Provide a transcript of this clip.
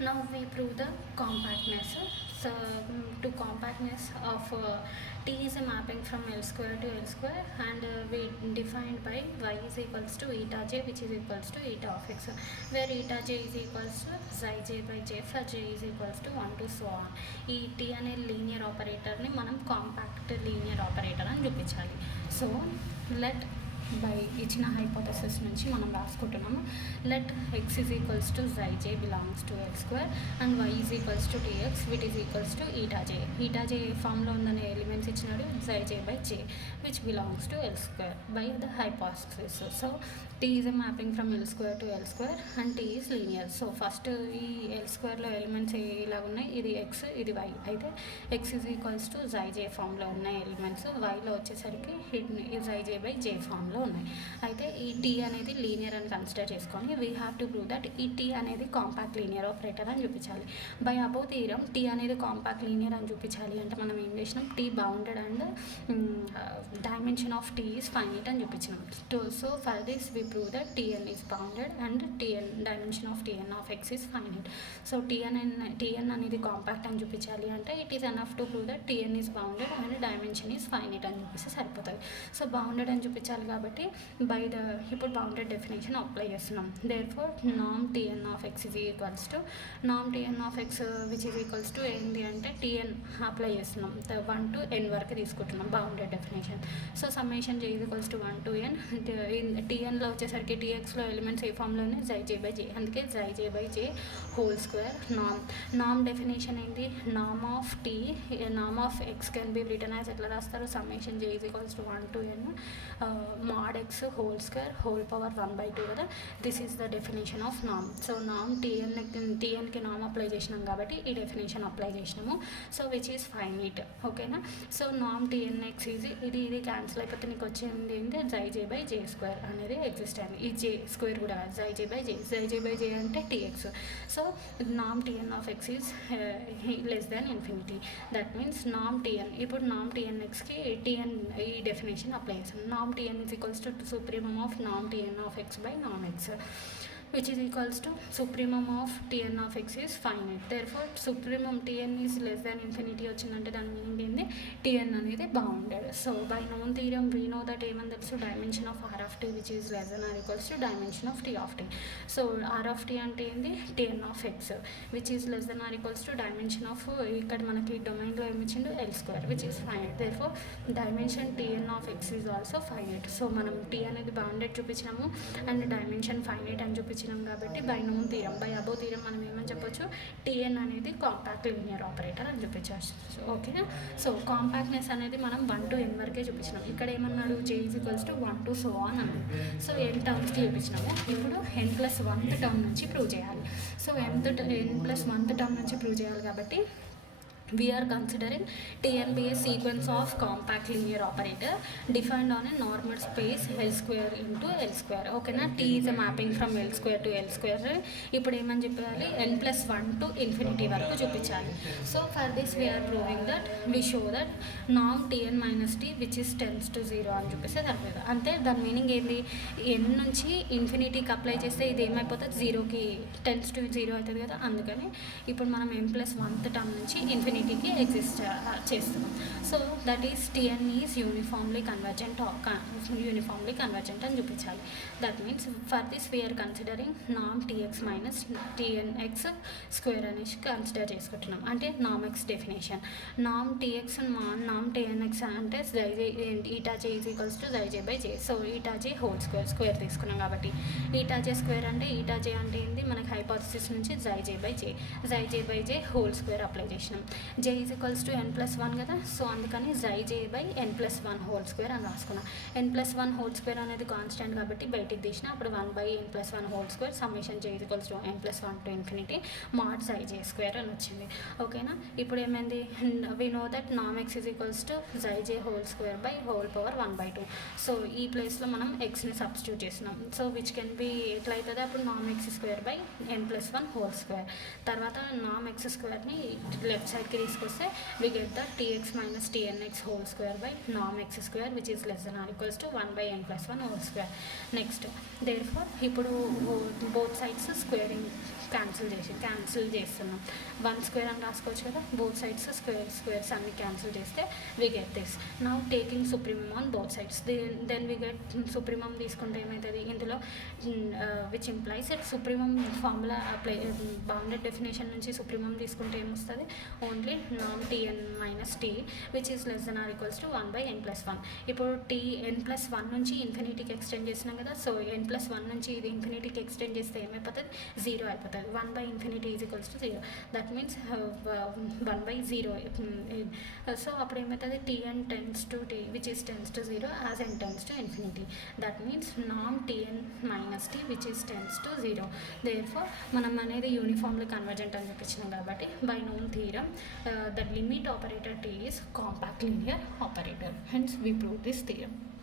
Now we prove the compactness. So to compactness of T is a mapping from L square to L square, and we defined by y is equals to eta j, which is equals to eta of x, where eta j is equals to xi j by j for j is equals to 1 to so on. ఈ T అనే linear ఆపరేటర్ని మనం compact linear operator అని చూపించాలి. So let by ఇచ్చిన hypothesis నుంచి మనం రాసుకుంటున్నాము. Let x is equals to xi j belongs to x square and y is equals to tx which is equals to eta j. Eta j ఫామ్లో ఉందనే elements ఇచ్చినాడు xi j by j which belongs to L square by the hypothesis. So t is a mapping from L square to L square and t is linear. So first ఈ L స్క్వేర్లో elements ఇలా ఉన్నాయి, ఇది x ఇది y. అయితే x is equals to xi j ఫామ్లో ఉన్నాయి elements, yలో వచ్చేసరికి xi j by j ఫామ్లో ఉన్నాయి. అయితే ఈ టీ అనేది లీనియర్ అని కన్సిడర్ చేసుకొని we have to prove that ఈ టీ అనేది కాంపాక్ట్ లీనియర్ ఆపరేటర్ అని చూపించాలి. బై అబౌవ్ థియరం టీ అనేది కాంపాక్ట్ లీనియర్ అని చూపించాలి అంటే మనం ఏం చేసినాం, T bounded and dimension of T is finite అని చూపించినాం. So for this we prove that TN is bounded and TN dimension of TN of X is finite. So TN అనేది కాంపాక్ట్ అని చూపించాలి అంటే it is enough to prove that TN is bounded and dimension is finite అని చూపిస్తే సరిపోతుంది. So bounded అని చూపించాలి కాబట్టి బై ద ఇప్పుడు బౌండెడ్ డెఫినేషన్ అప్లై చేస్తున్నాం. There four NAM TN of X is equals to NAM TN of X which is equals to ఏంటి అంటే టీఎన్ అప్లై చేస్తున్నాం. 1 to n వరకు తీసుకుంటున్నాం bounded definition. So summation j is equals to 1 to n. టీఎన్లో వచ్చేసరికి టీఎక్స్లో elements A ఫామ్లోనే xi j by j, అందుకే xi j by j whole square. NAM definition ఏంటి, నామ్ of tea NAM of X can be return as ఎట్లా రాస్తారు, summation j is equals to 1 to n mod x whole square whole power 1/2 కదా. This is the definition of NAM. So NAM టీఎన్కి NAM apply చేసినాం కాబట్టి ఈ definition apply చేసినాము. So which is finite. ఓకేనా. So నామ్ టీఎన్ఎక్స్ ఇది cancel అయిపోతే నీకు వచ్చింది ఏంటి, xi j by j square అనేది ఎగ్జిస్ట్ అయింది. ఈ j స్క్వేర్ కూడా xi j by j అంటే tx. సో నామ్ TN of X is less than infinity. That means నామ్ టీఎన్, ఇప్పుడు నామ్ టీఎన్ఎక్స్కి టీఎన్ ఈ డెఫినేషన్ అప్లై చేస్తాం. నామ్ TN is equals to supremum of norm Tn of x by norm x, which is equals to supremum of Tn of x is finite. Therefore supremum Tn is less than infinity వచ్చిందంటే దాని meaning ఏంది, Tn అనేది bounded. So by known theorem we know that ఏమని తెలుసు, dimension of r of t which is less than or equals to dimension of t of t. So r of t అంటే ఏంది, Tn of x which is less than or equals to dimension of, ఇక్కడ మనకి డొమైన్లో ఏమి ఇచ్చిండు L square which is finite. Therefore dimension Tn of x is also finite. So మనం t అనేది bounded చూపించినాము and dimension finite అని చూపించాము కాబట్టి by known theorem by above theorem మనం ఏమని చెప్పొచ్చు, టీఎన్ అనేది కాంపాక్ట్ లీనియర్ ఆపరేటర్ అని చూపించవచ్చు. ఓకేనా. సో కాంపాక్ట్నెస్ అనేది మనం 1 to n వరకే చూపించినాం. ఇక్కడ ఏమన్నాడు, j is equals to 1 to so on అన్నాడు. So n టర్మ్స్కి చూపించినాము. ఇప్పుడు n+1th టర్మ్ నుంచి ప్రూవ్ చేయాలి. సో n+1th టర్మ్ నుంచి ప్రూవ్ చేయాలి కాబట్టి we are considering Tn be a sequence of compact linear operator defined on a normal space L square into L square. Okay na, T is a mapping from L square to L square. ఇప్పుడు ఏమని చెప్పాలి, n+1 to infinity వరకు చూపించాలి. So for this we are proving that we show that norm Tn minus t which is tends to 0 అని చూపిస్తే సరిపోతుంది. అంటే దాని మీనింగ్ ఏంది, n నుంచి ఇన్ఫినిటీకి అప్లై చేస్తే ఇది ఏమైపోతుంది, 0కి టెన్స్ టు 0 అవుతుంది కదా. అందుకని ఇప్పుడు మనం n+1th టర్మ్ నుంచి ఇన్ఫినిటీకి ఎగ్జిస్ట్ చేస్తున్నాం. So that is TN is uniformly convergent అని చూపించాలి. That means for this we are considering NAM TX minus టీఎన్ఎక్స్ square అనేసి కన్సిడర్ చేసుకుంటున్నాం. అంటే నామ్ ఎక్స్ డెఫినేషన్, నామ్ టీఎక్స్ నామ్ టీఎన్ఎక్స్ అంటే eta J is equals to xi j by j. So eta J whole square తీసుకున్నాం కాబట్టి eta జే square అంటే eta జే అంటే ఏంటి, మనకి హైపోథసిస్ నుంచి xi j by j whole square apply చేసినాం. j is equals to n+1 కదా. సో అందుకని xi j by n+1 whole square అని రాసుకున్నాం. n+1 హోల్ స్క్వేర్ అనేది కాన్స్టెంట్ కాబట్టి బయటికి తీసిన అప్పుడు 1/n+1 whole square summation j is equals to n+1 to infinity mod xi j square అని వచ్చింది. ఓకేనా. ఇప్పుడు ఏమైంది, వి నో దట్ నామ్ x is equals to xi j whole square by whole power 1/2. So ఈ ప్లేస్లో మనం ఎక్స్ని సబ్స్టిట్యూట్ చేసినాం. సో విచ్ కెన్ బి ఎట్లా అవుతుంది, అప్పుడు నామ్ x square by n+1 whole square. తర్వాత నామ్ x స్క్వేర్ని లెఫ్ట్ సైడ్కి తీసుకొస్తే we get the tx minus tnx whole square by norm x square which is less than or equals to 1/n+1 whole square. Next, therefore ఇప్పుడు both sides squaring cancel చేస్తున్నాం. 1 square అని రాసుకోవచ్చు కదా, both sides squares అన్ని cancel చేస్తే we get this. Now taking supremum on both sides, then we get supremum తీసుకుంటే ఏమవుతుంది ఇందులో, which implies it supremum formula bounded definition నుంచి సుప్రీమం తీసుకుంటే ఏమొస్తుంది, ఓన్లీ నామ్ tn minus t which is less than or equals to 1/n+1. ఇప్పుడు n+1 నుంచి ఇన్ఫినిటీకి extend చేసినాం కదా, సో n+1 నుంచి ఇది ఇన్ఫినిటీకి ఎక్స్టెండ్ చేస్తే ఏమైపోతుంది, 0 అయిపోతుంది. 1/∞ is equals to 0. That means 1/0. So అప్పుడు ఏమవుతుంది, tn tends to t which is tends to 0 as n tends to infinity. That means నామ్ tn minus t which is tends to 0. Therefore మనం అనేది యూనిఫామ్లీ కన్వర్జెంట్ అని చెప్పించినాం కాబట్టి by known theorem the limit operator t is compact linear operator. Hence we prove this theorem.